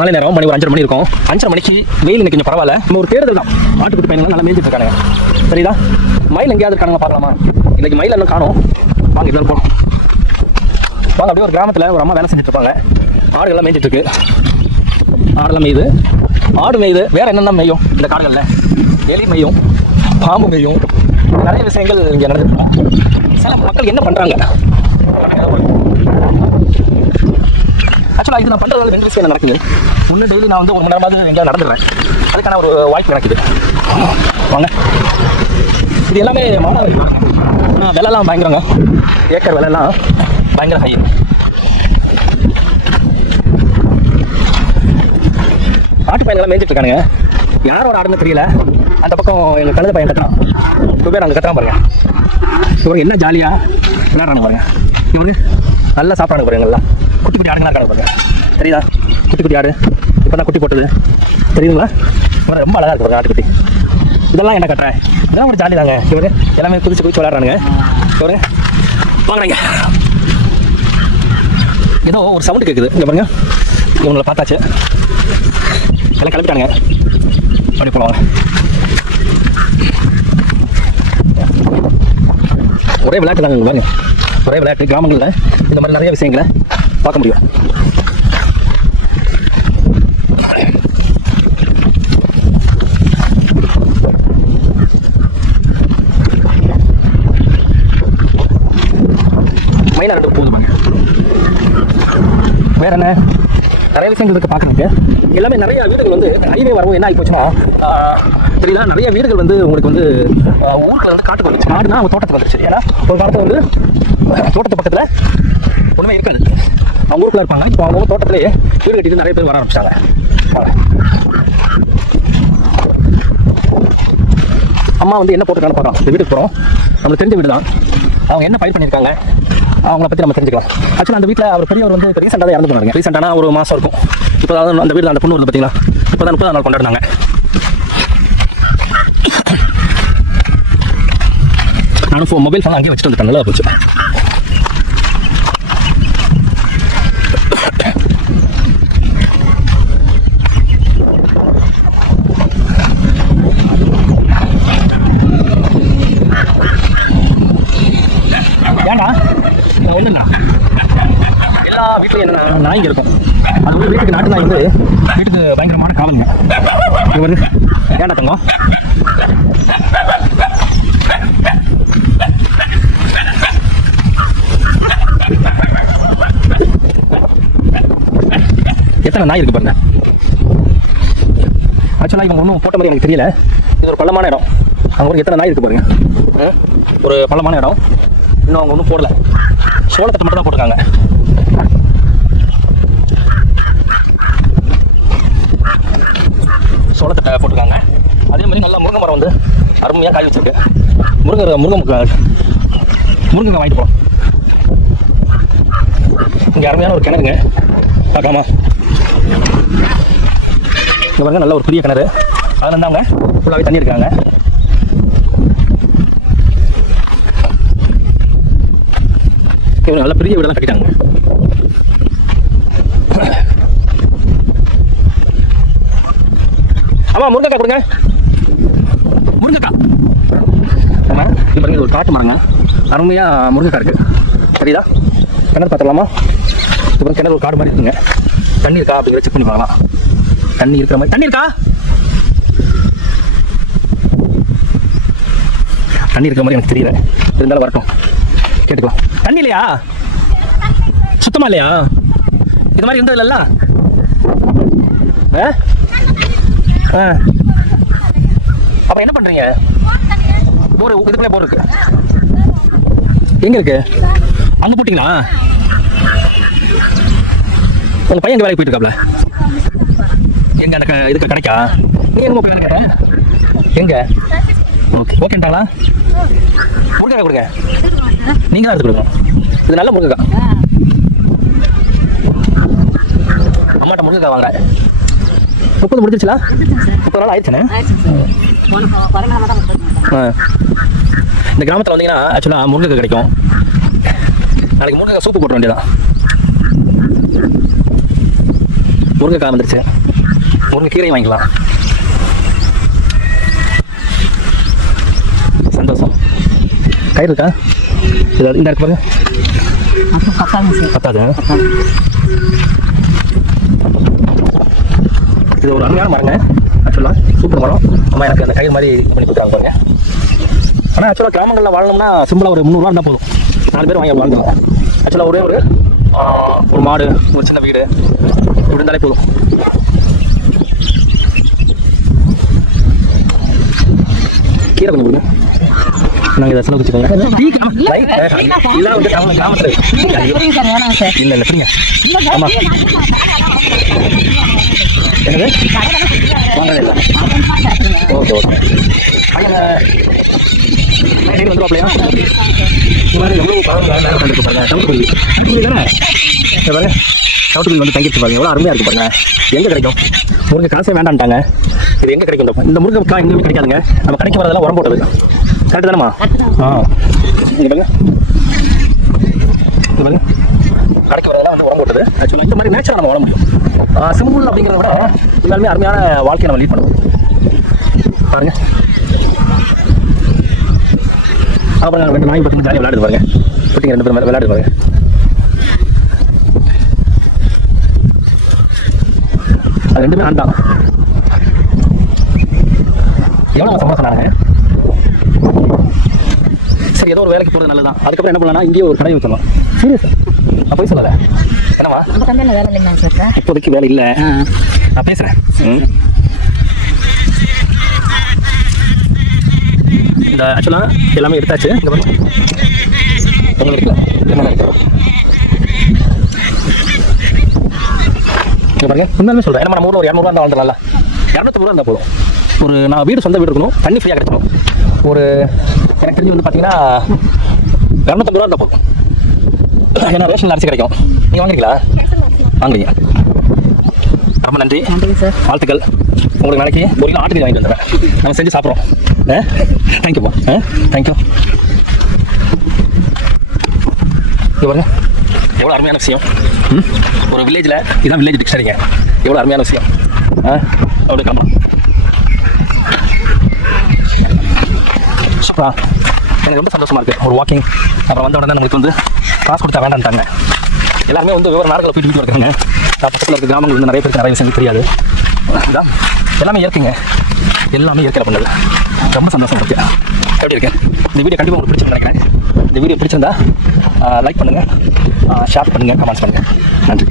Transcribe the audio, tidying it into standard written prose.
மாலை நேரம் மணி ஒரு 5:30 மணி இருக்கும். 5:30 மணிக்கு வெயில் இன்னைக்கு கொஞ்சம் பரவாயில்ல. நம்ம ஒரு தேடுதல் தான். ஆட்டுக்குட்டி பையன்கள் நல்லா மேய்ஞ்சிட்டு இருக்காங்க. சரிதா? மயில் எங்கேயாவது இருக்காங்க பார்க்கலாமா? இன்னைக்கு மயில் எல்லாம் காணும். வாங்க இதுல போகணும். வாங்க. அப்படியே ஒரு கிராமத்தில் ஒரு அம்மா வேலை செஞ்சுட்டு இருப்பாங்க. ஆடுகள்லாம் மேய்ஞ்சிட்டு இருக்கு. ஆடெல்லாம் மேயுது. ஆடு மேயுது. வேற என்னென்ன மேயும் இந்த காடுகளில்? எலி மேயும், பாம்பு மேயும், நிறைய விஷயங்கள் இங்கே நடந்துட்டு. சில மக்கள் என்ன பண்ணுறாங்க? ஆக்சுவலாக இது நான் பண்ணுறது 2 விஷயம் நடக்குது. ஒன்று, டெய்லி நான் வந்து 1 மணி நேரமாவது எங்கேயாவது நடந்துடுறேன். அதுக்கான ஒரு வாய்ப்பு நடக்குது. வாங்க. இது எல்லாமே மாணவர்கள். விலைலாம் பயங்கரங்க. ஏக்கர் விலைலாம் பயங்கர ஹை. ஆட்டு பையன்லாம் மேய்ஞ்சிட்டு இருக்கானுங்க. யாரோட ஆடுன்னு தெரியல. அந்த பக்கம் எங்கள் கழுத பையன் கத்துறான். 2 பேர் அங்கே கத்துறான் பாருங்க. இவருக்கு என்ன ஜாலியாக விளையாடுறாங்க பாருங்க. இவரு நல்லா சாப்பிட்றாங்க பாருங்க. எல்லாம் குட்டி குட்டி ஆடுங்களாம் இருக்காங்க பாருங்க. தெரியுதா? குட்டி குட்டி ஆடு இப்போ தான் குட்டி போட்டது. தெரியுதுங்களா? இவரை ரொம்ப அழகாக இருக்கு பாருங்க ஆட்டுக்குட்டி. இதெல்லாம் என்ன கட்டுறேன்? இதெல்லாம் ஒரு ஜாலி தாங்க. இவரு எல்லாமே குதிச்சு விளையாடுறானுங்க. இவரு வாங்குறாங்க. ஏதோ ஒரு சவுண்டு கேட்குது. இங்கே பாருங்க. இவங்களை பார்த்தாச்சு. எல்லாம் கிளம்பிட்டானுங்க. அப்படி போவாங்க. ஒரே விளையாட்டு தாங்க பாருங்க. ஒரே விளையாட்டு. கிராமங்களில் இந்த மாதிரி நிறைய விஷயங்களை பார்க்க முடியும். மயிலாடுதுறை போகுது பாருங்க. வேற என்ன நிறைய விஷயங்கள் இருக்கு பார்க்கறதுக்கு. எல்லாமே நிறைய வீடுகள் வந்து ஹைவே வரவும் என்ன ஆகி போச்சுன்னா தெரியல, நிறைய வீடுகள் வந்து உங்களுக்கு வந்து ஊருக்குள்ள வந்து காட்டுக்கு வந்துச்சு. காடுனா அவங்க தோட்டத்துக்கு வந்துருச்சு. ஏன்னா ஒரு காலத்தில் வந்து தோட்டத்து பக்கத்தில் ஒன்றுமே இருக்காது. அவங்க ஊருக்குள்ள இருப்பாங்க. இப்போ அவங்க தோட்டத்திலேயே வீடு கட்டிட்டு நிறைய பேர் வர ஆரம்பிச்சிட்டாங்க. அம்மா வந்து என்ன போட்டுருக்கான்னு பார்க்கலாம். இந்த வீட்டுக்கு போகிறோம். நம்மளுக்கு தெரிஞ்ச வீடு தான். அவங்க என்ன பயிர் பண்ணியிருக்காங்க அவங்கள பற்றி நம்ம தெரிஞ்சுக்கலாம். ஆக்சுவலாக அந்த வீட்டில் அவர் பெரியவர் வந்து இப்போ ரீசெண்டாக தான் இறந்து போனாங்க. ரீசெண்டானா ஒரு மாதம் இருக்கும். இப்போ தான் அந்த வீடு அந்த பொண்ணு பார்த்தீங்களா, இப்போ தான் 30ஆம் நாள் கொண்டாடினாங்க. நானும் மொபைல் ஃபோன் அங்கேயே வச்சுட்டு வந்துட்டேன். நல்லா போச்சு. ஏண்டா ஒன்றுண்ணா எல்லா வீட்லையும் என்னென்ன நாய்ங்க இருக்கும். அது வந்து வீட்டுக்கு நாட்டு நாய் வந்து வீட்டுக்கு பயங்கரமான காவலுங்க. இது வருது. ஏண்டா தங்கம்? எத்தனை நாய் இருக்கு பாருங்க. ஆக்சுவலாக இவங்க ஒன்றும் போட்ட மாதிரி எனக்கு தெரியல. இது ஒரு பள்ளமான இடம். அவங்க ஒரு எத்தனை நாய் இருக்கு பாருங்க. ஒரு பள்ளமான இடம். இன்னும் அவங்க ஒன்றும் போடல. சோளத்தை மட்டும் தான் போட்டிருக்காங்க. சோளத்தை போட்டிருக்காங்க. அதே மாதிரி நல்லா முருங்கை மரம் வந்து அருமையாக காய் வச்சிருக்கு. முருங்கை வாங்கிட்டு போகலாம். இங்கே அருமையான ஒரு கிணறுங்க. பார்க்கலாமா? இங்கே பாருங்க, நல்ல ஒரு பெரிய கிணறு. அதில் இருந்தாங்க ஃபுல்லாகவே தண்ணி இருக்காங்க. நல்ல பெரிய வீடெல்லாம் கட்டிட்டாங்க. ஆமா, முருங்கைக்காய் கொடுங்க. முருங்கைக்காய். ஆமா, இது பாருங்க, ஒரு காட்டு மரங்க. அருமையா முருங்கைக்காய் இருக்கு. சரிதா? கிணறு பார்த்துக்கலாமா? இது பாருங்க, கிணறு ஒரு காடு மாதிரி இருக்குங்க. தண்ணி இருக்கா அப்படிங்கிற செக் பண்ணி பார்க்கலாம். தண்ணி இருக்கிற மாதிரி. தண்ணி இருக்கா? தண்ணி இருக்கிற மாதிரி எனக்கு தெரியல. இருந்தாலும் வரட்டும், கேட்டுக்கலாம். தண்ணி இல்லையா? சுத்தமா இல்லையா? இது மாதிரி இருந்தது இல்லைல்ல? அப்ப என்ன பண்றீங்க? போர் இதுக்குள்ளே போர் இருக்கு. எங்க இருக்கு? அங்க போட்டீங்களா? உங்க பையன் எங்க வேலைக்கு போயிட்டு இருக்காப்ல? எங்க அந்த இதுக்கு கிடைக்கா? நீ எங்க போய் வேலை கேட்ட? எங்க? ஓகேட்டாங்களா? முருங்கைக்காய் கொடுங்க. நீங்க தான் எடுத்து கொடுங்க. இது நல்ல முருங்கைக்காய். அம்மாட்ட முருங்கைக்காய் வாங்க. 30 முடிஞ்சிருச்சுல? 30 நாள் ஆயிடுச்சுண்ணே. இந்த கிராமத்தில் வந்தீங்கன்னா ஆக்சுவலாக முருங்கைக்காய் கிடைக்கும். நாளைக்கு முருங்கைக்காய் சூப்பு போட்டுற வேண்டியதான். முருங்கைக்காய் வந்துருச்சு. முருங்கைக்கீரையும் வாங்கிக்கலாம். சந்தோஷம். கயிறு இருக்கா? இது இந்த இருக்கு பாருங்க. பத்தாது. இது ஒரு அருமையான மரங்க. ஆக்சுவலாக சூப்பர் மரம். அம்மா எனக்கு அந்த கயிறு மாதிரி பண்ணி கொடுக்குறாங்க பாருங்க. ஆனால் ஆக்சுவலாக கிராமங்களில் வாழணும்னா சிம்பிளாக ஒரு 300 ரூபா இருந்தால் போதும். 4 பேர் வாங்கி வாழ்ந்துருவாங்க. ஆக்சுவலாக ஒரே ஒரு மாடு, ஒரு சின்ன வீடு இப்படி இருந்தாலே போதும். கீரை கொஞ்சம் கொடுங்க. நாங்கள் இதை செலவு வச்சுக்கோங்க. இதெல்லாம் வந்து கிராமத்தில் இல்லை இல்லை ஃப்ரீங்க. ஆமாம் என்னது வாங்க. Okay okay. பையன் வந்துடுவாப்லையா? இந்த மாதிரி எவ்வளோ பழம் நேரம் கண்டுக்கு பாருங்க. சவுட்டுக்குருவி தானே பாருங்க. சவுட்டுக்குருவி வந்து தங்கிட்டு பாருங்க. எவ்வளோ அருமையாக இருக்குது பாருங்க. எங்கே கிடைக்கும்? முருங்கை காசே வேண்டான்ட்டாங்க. இது எங்கே கிடைக்கும்? இந்த முருங்கைக்காய் எங்கேயுமே கிடைக்காதுங்க. நம்ம கடைக்கு வரதெல்லாம் உரம் போட்டது. கரெக்டு தானேம்மா? இங்கே பாருங்க. இது பாருங்க. கடைக்கு வரதெல்லாம் வந்து உரம் போட்டது. ஆக்சுவலாக இந்த மாதிரி நேச்சரை நம்ம வாழ முடியும். சிம்பிள் அப்படிங்கிறத விட எல்லாருமே அருமையான வாழ்க்கையை நம்ம லீட் பண்ணுவோம். பாருங்க. அப்புறம் 2 நாய் பக்கம் ஜாலியாக விளையாடுது பாருங்க. குட்டிங்க 2 பேரும் விளையாடுது பாருங்க. அது 2மே ஆண் தான். எவ்வளோ சந்தோஷம் நானுங்க. சரி, ஏதோ ஒரு வேலைக்கு போகிறது நல்லதான். அதுக்கப்புறம் என்ன பண்ணலாம், இங்கேயே ஒரு கடை வச்சிடலாம். சீரியஸ், நான் போய் சொல்லலை. என்னவா இப்போதைக்கு வேலை இல்லை, நான் பேசுகிறேன். இந்த ஆக்சுவலாக எல்லாமே எடுத்தாச்சு. இங்கே பாருங்க, உண்மையுமே சொல்கிறேன். நம்ம ஊரில் ஒரு 200 ரூபா இருந்தால் வந்துடலாம்ல. 250 ரூபா இருந்தால் போதும். ஒரு நான் வீடு சொந்த வீடு இருக்கணும், தண்ணி ஃப்ரீயாக கிடைக்கணும். ஒரு எனக்கு தெரிஞ்சு வந்து பார்த்தீங்கன்னா 250 ரூபா இருந்தால் போதும். ஏன்னா ரேஷன் அரிசி கிடைக்கும். நீங்கள் வாங்குறீங்களா? வாங்குறீங்க. ரொம்ப நன்றி சார், வாழ்த்துக்கள். உங்களுக்கு நாளைக்கு 1 கிலோ ஆட்டுக்கறி வாங்கிட்டு வந்துடுறேன். நம்ம செஞ்சு சாப்பிட்றோம். தேங்க்யூப்பா. தேங்க்யூ. இது பாருங்க, எவ்வளோ அருமையான விஷயம். ஒரு வில்லேஜில் இதுதான் வில்லேஜ் டிக்ஷனரிங்க. எவ்வளோ அருமையான விஷயம். அப்படியே கிளம்பலாம். எனக்கு ரொம்ப சந்தோஷமாக இருக்குது. ஒரு வாக்கிங். அப்புறம் வந்த உடனே நம்மளுக்கு வந்து காசு கொடுத்தா வேண்டான்ட்டாங்க. எல்லாருமே வந்து ஒவ்வொரு நாடுகளை போயிட்டு இருக்காங்க. பக்கத்தில் இருக்க கிராமங்கள் வந்து நிறைய பேருக்கு நிறைய விஷயம் தெரியாது. இதுதான் எல்லாமே இயற்கைங்க. எல்லாமே இயற்கையில் பண்ணது. ரொம்ப சந்தோஷம் இருக்கு. எப்படி இருக்கேன்? இந்த வீடியோ கண்டிப்பாக உங்களுக்கு பிடிச்சிருன்னு நினைக்கிறேன். இந்த வீடியோ பிடிச்சிருந்தா லைக் பண்ணுங்கள், ஷேர் பண்ணுங்கள், கமெண்ட்ஸ் பண்ணுங்கள். நன்றி.